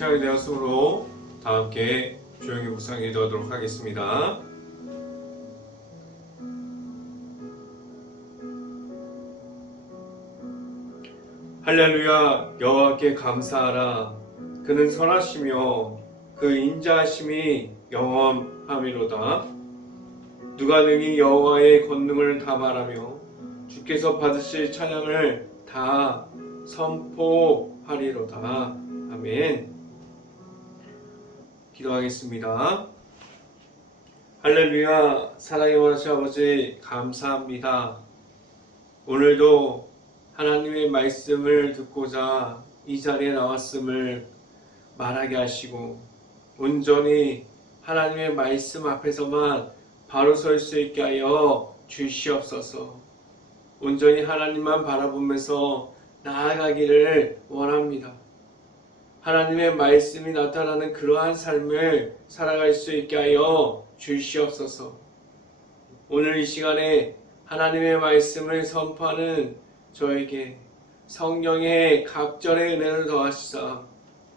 시간이 되었으므로 다 함께 조용히 묵상 기도하도록 하겠습니다. 할렐루야. 여호와께 감사하라. 그는 선하시며 그 인자하심이 영원함이로다. 누가 능히 여호와의 권능을 다 말하며 주께서 받으실 찬양을 다 선포하리로다. 아멘. 기도하겠습니다. 할렐루야. 사랑의 원하신 아버지 감사합니다. 오늘도 하나님의 말씀을 듣고자 이 자리에 나왔음을 말하게 하시고 온전히 하나님의 말씀 앞에서만 바로 설 수 있게 하여 주시옵소서. 온전히 하나님만 바라보면서 나아가기를 원합니다. 하나님의 말씀이 나타나는 그러한 삶을 살아갈 수 있게 하여 주시옵소서. 오늘 이 시간에 하나님의 말씀을 선포하는 저에게 성령의 갑절의 은혜를 더하시사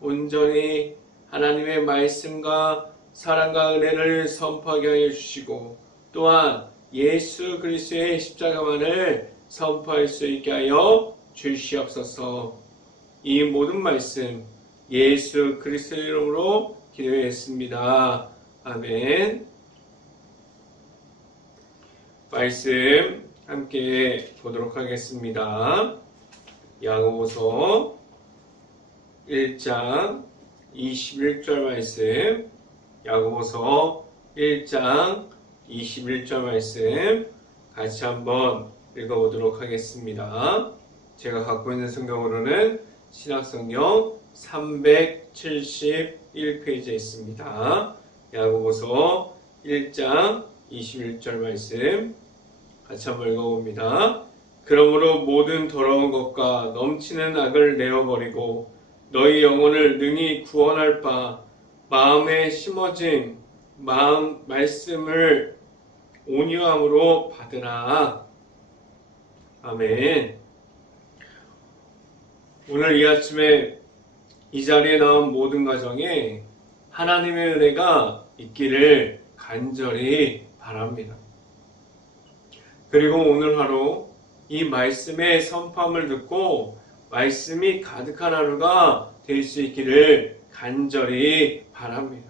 온전히 하나님의 말씀과 사랑과 은혜를 선포하게 하여 주시고 또한 예수 그리스도의 십자가만을 선포할 수 있게 하여 주시옵소서. 이 모든 말씀 예수 그리스도의 이름으로 기도했습니다. 아멘. 말씀 함께 보도록 하겠습니다. 야고보서 1장 21절 말씀, 야고보서 1장 21절 말씀 같이 한번 읽어보도록 하겠습니다. 제가 갖고 있는 성경으로는 신약성경 371페이지에 있습니다. 야고보서 1장 21절 말씀 같이 한번 읽어봅니다. 그러므로 모든 더러운 것과 넘치는 악을 내어버리고 너희 영혼을 능히 구원할 바 마음에 심어진 말씀을 온유함으로 받으라. 아멘. 오늘 이 아침에 이 자리에 나온 모든 가정에 하나님의 은혜가 있기를 간절히 바랍니다. 그리고 오늘 하루 이 말씀의 선포함을 듣고 말씀이 가득한 하루가 될 수 있기를 간절히 바랍니다.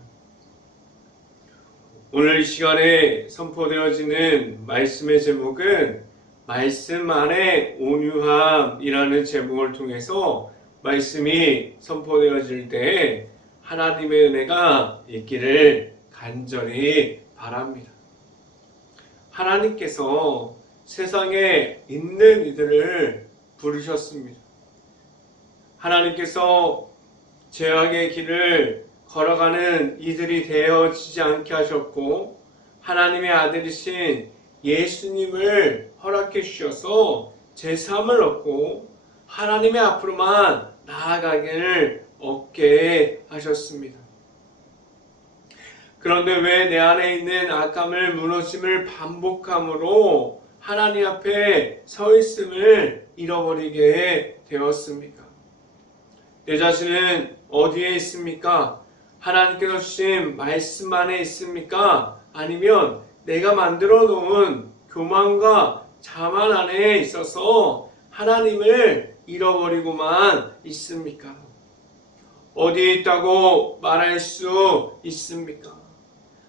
오늘 이 시간에 선포되어지는 말씀의 제목은 말씀 안에 온유함이라는 제목을 통해서 말씀이 선포되어질 때 하나님의 은혜가 있기를 간절히 바랍니다. 하나님께서 세상에 있는 이들을 부르셨습니다. 하나님께서 죄악의 길을 걸어가는 이들이 되어지지 않게 하셨고 하나님의 아들이신 예수님을 허락해 주셔서 제3을 얻고 하나님의 앞으로만 나아가기를 얻게 하셨습니다. 그런데 왜 내 안에 있는 악함을 무너짐을 반복함으로 하나님 앞에 서 있음을 잃어버리게 되었습니까? 내 자신은 어디에 있습니까? 하나님께서 주신 말씀 안에 있습니까? 아니면 내가 만들어 놓은 교만과 자만 안에 있어서 하나님을 잃어버리고만 있습니까? 어디에 있다고 말할 수 있습니까?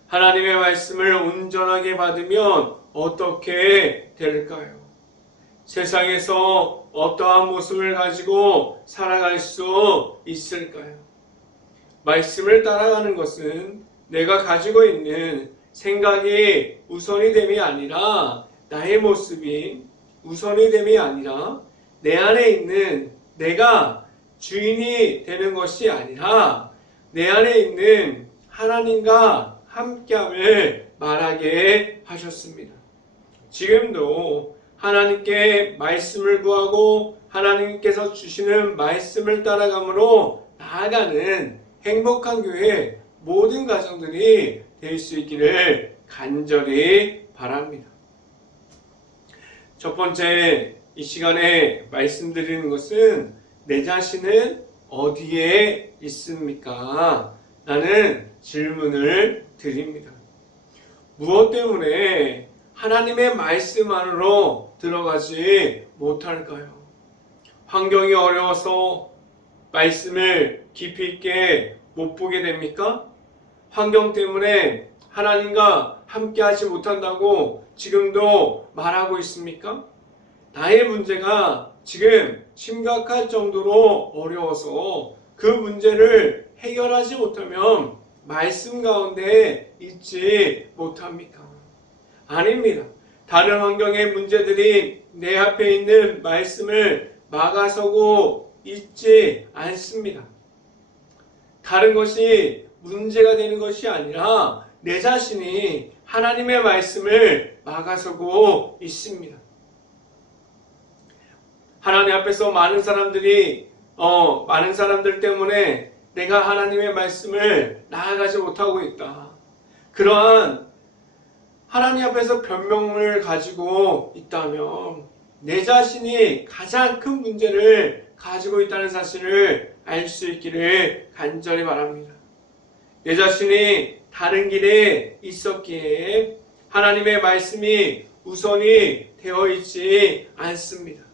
하나님의 말씀을 온전하게 받으면 어떻게 될까요? 세상에서 어떠한 모습을 가지고 살아갈 수 있을까요? 말씀을 따라가는 것은 내가 가지고 있는 생각이 우선이 됨이 아니라 나의 모습이 우선이 됨이 아니라 내 안에 있는 내가 주인이 되는 것이 아니라 내 안에 있는 하나님과 함께함을 말하게 하셨습니다. 지금도 하나님께 말씀을 구하고 하나님께서 주시는 말씀을 따라감으로 나아가는 행복한 교회 모든 가정들이 될 수 있기를 간절히 바랍니다. 첫 번째 이 시간에 말씀드리는 것은 내 자신은 어디에 있습니까? 라는 질문을 드립니다. 무엇 때문에 하나님의 말씀 안으로 들어가지 못할까요? 환경이 어려워서 말씀을 깊이 있게 못 보게 됩니까? 환경 때문에 하나님과 함께 하지 못한다고 지금도 말하고 있습니까? 나의 문제가 지금 심각할 정도로 어려워서 그 문제를 해결하지 못하면 말씀 가운데 있지 못합니까? 아닙니다. 다른 환경의 문제들이 내 앞에 있는 말씀을 막아서고 있지 않습니다. 다른 것이 문제가 되는 것이 아니라 내 자신이 하나님의 말씀을 막아서고 있습니다. 하나님 앞에서 많은 사람들 때문에 내가 하나님의 말씀을 나아가지 못하고 있다. 그러한 하나님 앞에서 변명을 가지고 있다면 내 자신이 가장 큰 문제를 가지고 있다는 사실을 알 수 있기를 간절히 바랍니다. 내 자신이 다른 길에 있었기에 하나님의 말씀이 우선이 되어 있지 않습니다.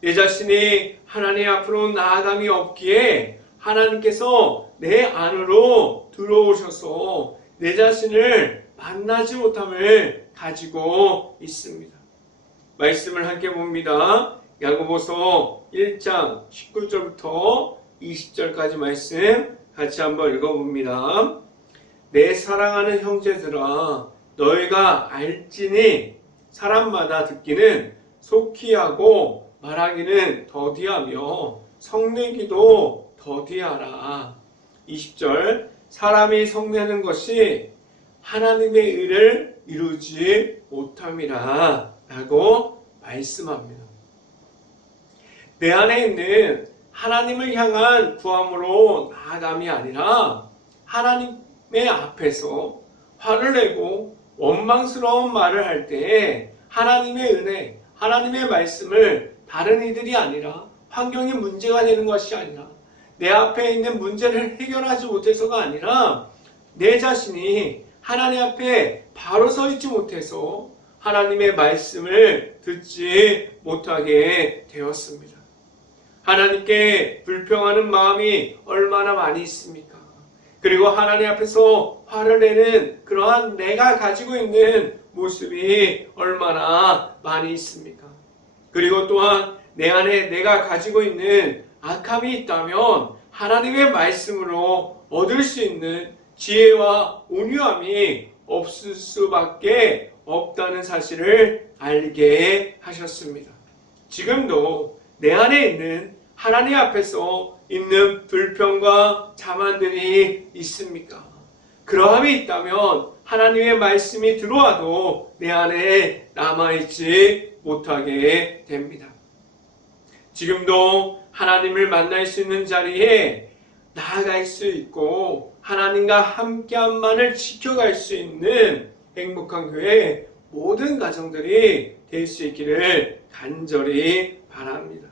내 자신이 하나님 앞으로 나아감이 없기에 하나님께서 내 안으로 들어오셔서 내 자신을 만나지 못함을 가지고 있습니다. 말씀을 함께 봅니다. 야고보서 1장 19절부터 20절까지 말씀 같이 한번 읽어봅니다. 내 사랑하는 형제들아, 너희가 알지니 사람마다 듣기는 속히 하고 말하기는 더디하며 성내기도 더디하라. 20절, 사람이 성내는 것이 하나님의 의를 이루지 못함이라 라고 말씀합니다. 내 안에 있는 하나님을 향한 구함으로 나아감이 아니라 하나님의 앞에서 화를 내고 원망스러운 말을 할 때 하나님의 은혜, 하나님의 말씀을 다른 이들이 아니라 환경이 문제가 되는 것이 아니라 내 앞에 있는 문제를 해결하지 못해서가 아니라 내 자신이 하나님 앞에 바로 서 있지 못해서 하나님의 말씀을 듣지 못하게 되었습니다. 하나님께 불평하는 마음이 얼마나 많이 있습니까? 그리고 하나님 앞에서 화를 내는 그러한 내가 가지고 있는 모습이 얼마나 많이 있습니까? 그리고 또한 내 안에 내가 가지고 있는 악함이 있다면 하나님의 말씀으로 얻을 수 있는 지혜와 온유함이 없을 수밖에 없다는 사실을 알게 하셨습니다. 지금도 내 안에 있는 하나님 앞에서 있는 불평과 자만들이 있습니까? 그러함이 있다면 하나님의 말씀이 들어와도 내 안에 남아있지 못하게 됩니다. 지금도 하나님을 만날 수 있는 자리에 나아갈 수 있고 하나님과 함께함만을 지켜갈 수 있는 행복한 교회 모든 가정들이 될 수 있기를 간절히 바랍니다.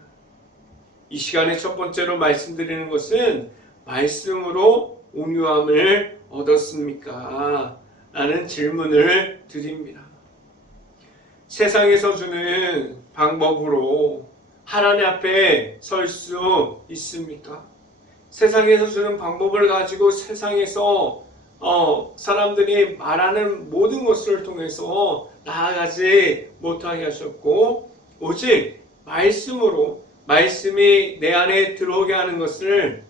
이 시간에 첫 번째로 말씀드리는 것은 말씀으로 온유함을 얻었습니까? 라는 질문을 드립니다. 세상에서 주는 방법으로 하나님 앞에 설 수 있습니까? 세상에서 주는 방법을 가지고 세상에서 사람들이 말하는 모든 것을 통해서 나아가지 못하게 하셨고 오직 말씀으로 말씀이 내 안에 들어오게 하는 것을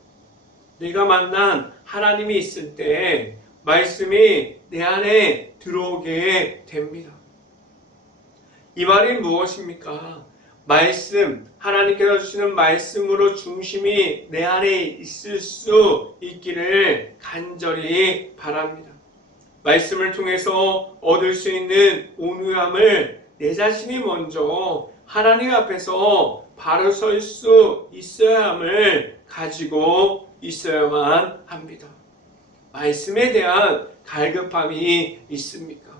내가 만난 하나님이 있을 때 말씀이 내 안에 들어오게 됩니다. 이 말이 무엇입니까? 말씀, 하나님께서 주시는 말씀으로 중심이 내 안에 있을 수 있기를 간절히 바랍니다. 말씀을 통해서 얻을 수 있는 온유함을 내 자신이 먼저 하나님 앞에서 바로 설 수 있어야 함을 가지고 있어야만 합니다. 말씀에 대한 갈급함이 있습니까?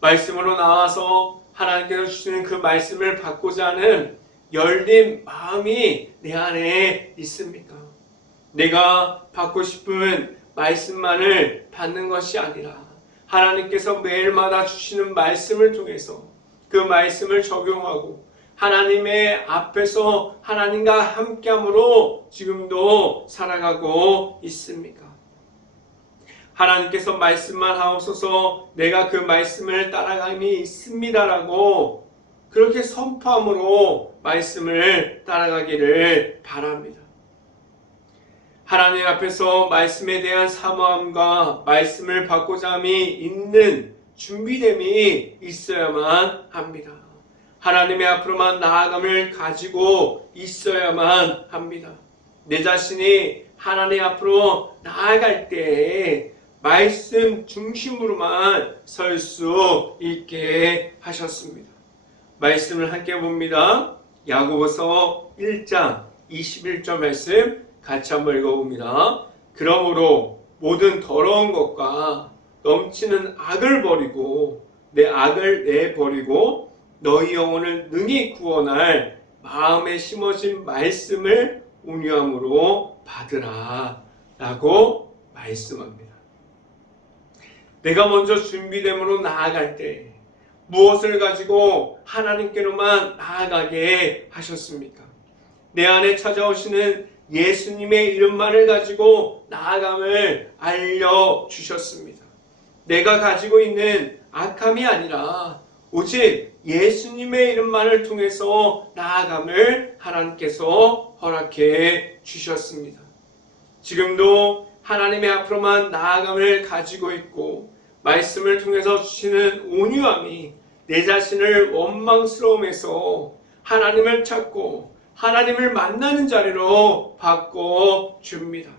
말씀으로 나와서 하나님께서 주시는 그 말씀을 받고자 하는 열린 마음이 내 안에 있습니까? 내가 받고 싶은 말씀만을 받는 것이 아니라 하나님께서 매일마다 주시는 말씀을 통해서 그 말씀을 적용하고 하나님의 앞에서 하나님과 함께함으로 지금도 살아가고 있습니까? 하나님께서 말씀만 하옵소서 내가 그 말씀을 따라감이 있습니다라고 그렇게 선포함으로 말씀을 따라가기를 바랍니다. 하나님 앞에서 말씀에 대한 사모함과 말씀을 받고자 함이 있는 준비됨이 있어야만 합니다. 하나님의 앞으로만 나아감을 가지고 있어야만 합니다. 내 자신이 하나님 앞으로 나아갈 때 말씀 중심으로만 설 수 있게 하셨습니다. 말씀을 함께 봅니다. 야고보서 1장 21절 말씀 같이 한번 읽어봅니다. 그러므로 모든 더러운 것과 넘치는 악을 버리고 내 악을 내버리고 너희 영혼을 능히 구원할 마음에 심어진 말씀을 온유함으로 받으라 라고 말씀합니다. 내가 먼저 준비됨으로 나아갈 때 무엇을 가지고 하나님께로만 나아가게 하셨습니까? 내 안에 찾아오시는 예수님의 이름만을 가지고 나아감을 알려주셨습니다. 내가 가지고 있는 악함이 아니라 오직 예수님의 이름만을 통해서 나아감을 하나님께서 허락해 주셨습니다. 지금도 하나님의 앞으로만 나아감을 가지고 있고 말씀을 통해서 주시는 온유함이 내 자신을 원망스러움에서 하나님을 찾고 하나님을 만나는 자리로 바꿔줍니다.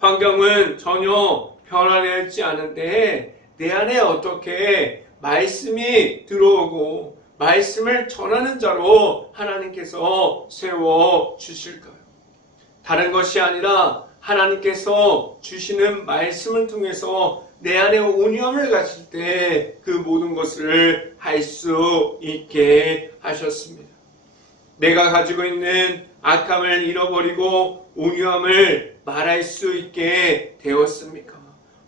환경은 전혀 변화되지 않은데 내 안에 어떻게 말씀이 들어오고 말씀을 전하는 자로 하나님께서 세워주실까요? 다른 것이 아니라 하나님께서 주시는 말씀을 통해서 내 안에 온유함을 가질 때 그 모든 것을 할 수 있게 하셨습니다. 내가 가지고 있는 악함을 잃어버리고 온유함을 말할 수 있게 되었습니까?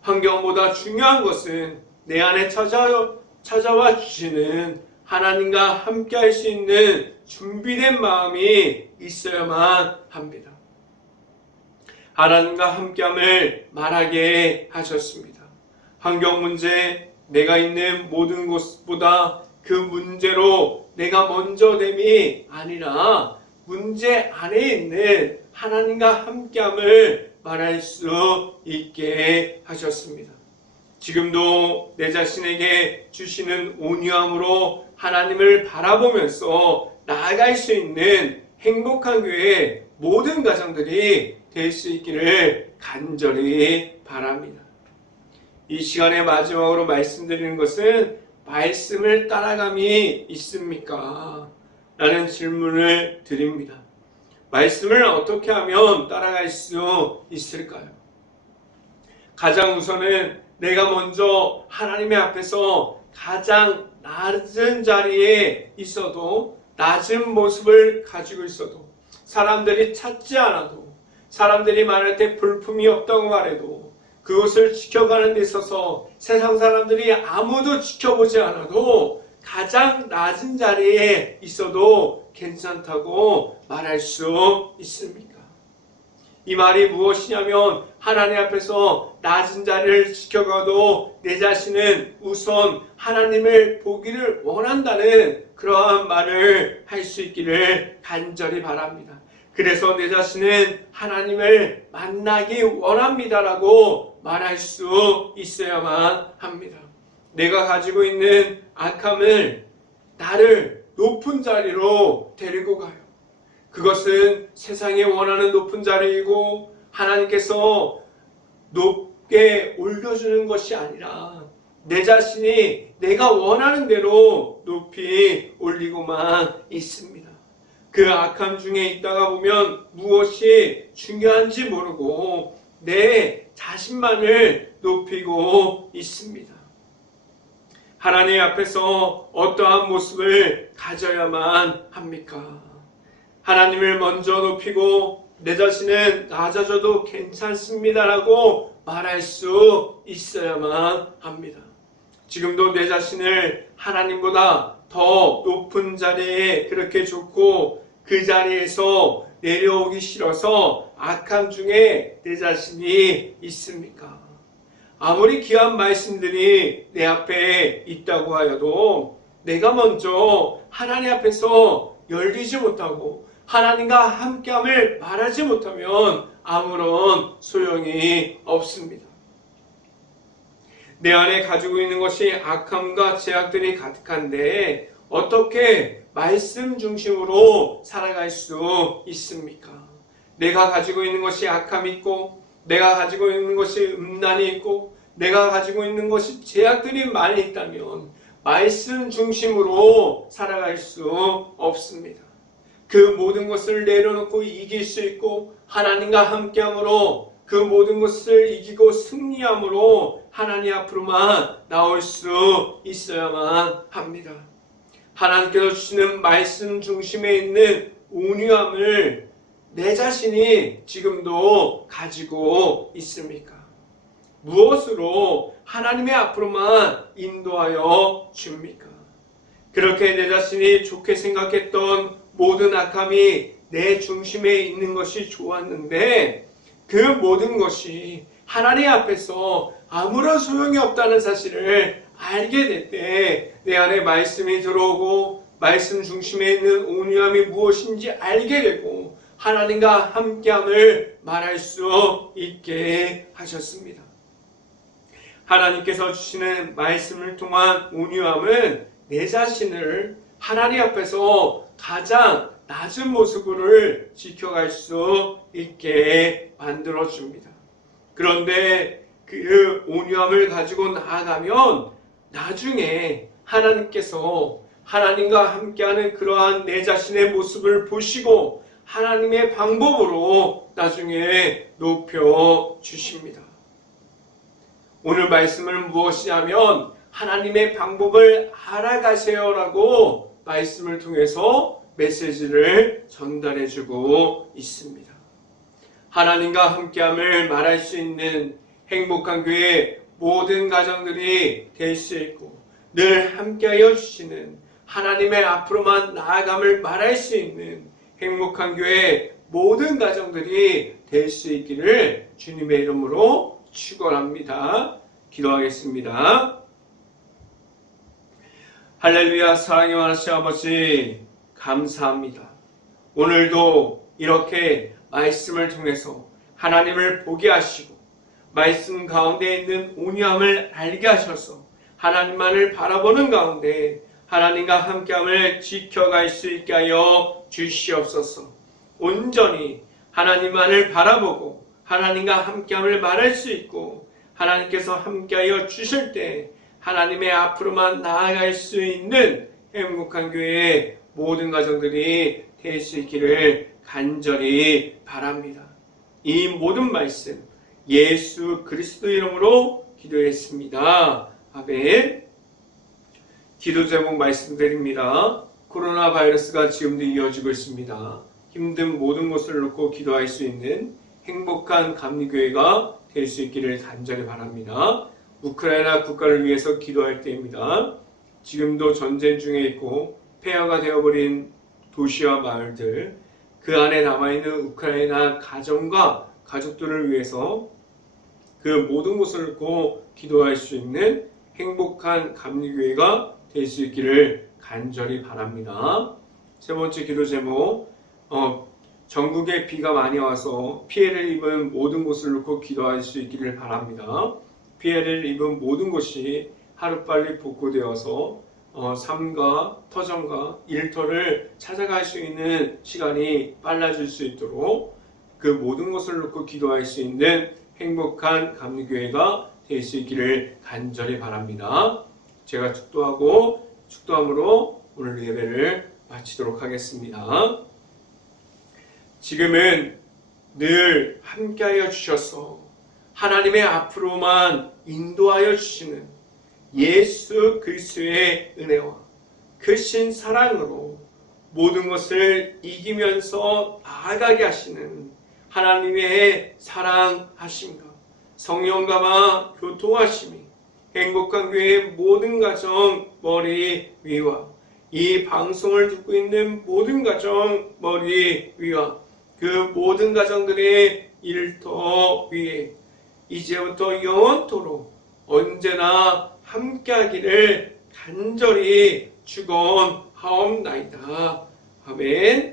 환경보다 중요한 것은 내 안에 찾아와 주시는 하나님과 함께 할 수 있는 준비된 마음이 있어야만 합니다. 하나님과 함께함을 말하게 하셨습니다. 환경 문제, 내가 있는 모든 곳보다 그 문제로 내가 먼저 됨이 아니라 문제 안에 있는 하나님과 함께함을 말할 수 있게 하셨습니다. 지금도 내 자신에게 주시는 온유함으로 하나님을 바라보면서 나아갈 수 있는 행복한 교회 모든 가정들이 될 수 있기를 간절히 바랍니다. 이 시간의 마지막으로 말씀드리는 것은 말씀을 따라감이 있습니까? 라는 질문을 드립니다. 말씀을 어떻게 하면 따라갈 수 있을까요? 가장 우선은 내가 먼저 하나님의 앞에서 가장 낮은 자리에 있어도 낮은 모습을 가지고 있어도 사람들이 찾지 않아도 사람들이 말할 때 볼품이 없다고 말해도 그것을 지켜가는 데 있어서 세상 사람들이 아무도 지켜보지 않아도 가장 낮은 자리에 있어도 괜찮다고 말할 수 있습니까? 이 말이 무엇이냐면 하나님 앞에서 낮은 자리를 지켜가도 내 자신은 우선 하나님을 보기를 원한다는 그러한 말을 할 수 있기를 간절히 바랍니다. 그래서 내 자신은 하나님을 만나기 원합니다라고 말할 수 있어야만 합니다. 내가 가지고 있는 악함을 나를 높은 자리로 데리고 가요. 그것은 세상에 원하는 높은 자리이고 하나님께서 높게 올려주는 것이 아니라 내 자신이 내가 원하는 대로 높이 올리고만 있습니다. 그 악함 중에 있다가 보면 무엇이 중요한지 모르고 내 자신만을 높이고 있습니다. 하나님 앞에서 어떠한 모습을 가져야만 합니까? 하나님을 먼저 높이고 내 자신은 낮아져도 괜찮습니다라고 말할 수 있어야만 합니다. 지금도 내 자신을 하나님보다 더 높은 자리에 그렇게 좋고 그 자리에서 내려오기 싫어서 악함 중에 내 자신이 있습니까? 아무리 귀한 말씀들이 내 앞에 있다고 하여도 내가 먼저 하나님 앞에서 열리지 못하고 하나님과 함께함을 말하지 못하면 아무런 소용이 없습니다. 내 안에 가지고 있는 것이 악함과 죄악들이 가득한데 어떻게 말씀 중심으로 살아갈 수 있습니까? 내가 가지고 있는 것이 악함이 있고 내가 가지고 있는 것이 음란이 있고 내가 가지고 있는 것이 죄악들이 많이 있다면 말씀 중심으로 살아갈 수 없습니다. 그 모든 것을 내려놓고 이길 수 있고 하나님과 함께함으로 그 모든 것을 이기고 승리함으로 하나님 앞으로만 나올 수 있어야만 합니다. 하나님께서 주시는 말씀 중심에 있는 온유함을 내 자신이 지금도 가지고 있습니까? 무엇으로 하나님의 앞으로만 인도하여 줍니까? 그렇게 내 자신이 좋게 생각했던 모든 악함이 내 중심에 있는 것이 좋았는데 그 모든 것이 하나님 앞에서 아무런 소용이 없다는 사실을 알게 될 때 내 안에 말씀이 들어오고 말씀 중심에 있는 온유함이 무엇인지 알게 되고 하나님과 함께함을 말할 수 있게 하셨습니다. 하나님께서 주시는 말씀을 통한 온유함은 내 자신을 하나님 앞에서 가장 낮은 모습을 지켜갈 수 있게 만들어줍니다. 그런데 그 온유함을 가지고 나아가면 나중에 하나님께서 하나님과 함께하는 그러한 내 자신의 모습을 보시고 하나님의 방법으로 나중에 높여주십니다. 오늘 말씀은 무엇이냐면 하나님의 방법을 알아가세요라고 말씀을 통해서 메시지를 전달해주고 있습니다. 하나님과 함께함을 말할 수 있는 행복한 교회 모든 가정들이 될 수 있고 늘 함께하여 주시는 하나님의 앞으로만 나아감을 말할 수 있는 행복한 교회 모든 가정들이 될 수 있기를 주님의 이름으로 축원합니다. 기도하겠습니다. 할렐루야. 사랑의 하나님 아버지 감사합니다. 오늘도 이렇게 말씀을 통해서 하나님을 보게 하시고 말씀 가운데 있는 온유함을 알게 하셔서 하나님만을 바라보는 가운데 하나님과 함께함을 지켜갈 수 있게 하여 주시옵소서. 온전히 하나님만을 바라보고 하나님과 함께함을 말할 수 있고 하나님께서 함께하여 주실 때 하나님의 앞으로만 나아갈 수 있는 행복한 교회의 모든 가정들이 될 수 있기를 간절히 바랍니다. 이 모든 말씀 예수 그리스도 이름으로 기도했습니다. 아멘. 기도 제목 말씀드립니다. 코로나 바이러스가 지금도 이어지고 있습니다. 힘든 모든 것을 놓고 기도할 수 있는 행복한 감리교회가 될 수 있기를 간절히 바랍니다. 우크라이나 국가를 위해서 기도할 때입니다. 지금도 전쟁 중에 있고 폐허가 되어버린 도시와 마을들, 그 안에 남아있는 우크라이나 가정과 가족들을 위해서 그 모든 것을 놓고 기도할 수 있는 행복한 감리교회가 될 수 있기를 간절히 바랍니다. 세 번째 기도 제목, 전국에 비가 많이 와서 피해를 입은 모든 곳을 놓고 기도할 수 있기를 바랍니다. 피해를 입은 모든 곳이 하루빨리 복구되어서 삶과 터전과 일터를 찾아갈 수 있는 시간이 빨라질 수 있도록 그 모든 것을 놓고 기도할 수 있는 행복한 감리교회가 될 수 있기를 간절히 바랍니다. 제가 축도함으로 오늘 예배를 마치도록 하겠습니다. 지금은 늘 함께하여 주셔서 하나님의 앞으로만 인도하여 주시는 예수 그리스도의 은혜와 크신 사랑으로 모든 것을 이기면서 나아가게 하시는 하나님의 사랑하심과 성령과만 교통하심이 행복한 교회의 모든 가정 머리 위와 이 방송을 듣고 있는 모든 가정 머리 위와 그 모든 가정들의 일터 위에 이제부터 영원토록 언제나 함께하기를 간절히 축원하옵나이다. 아멘.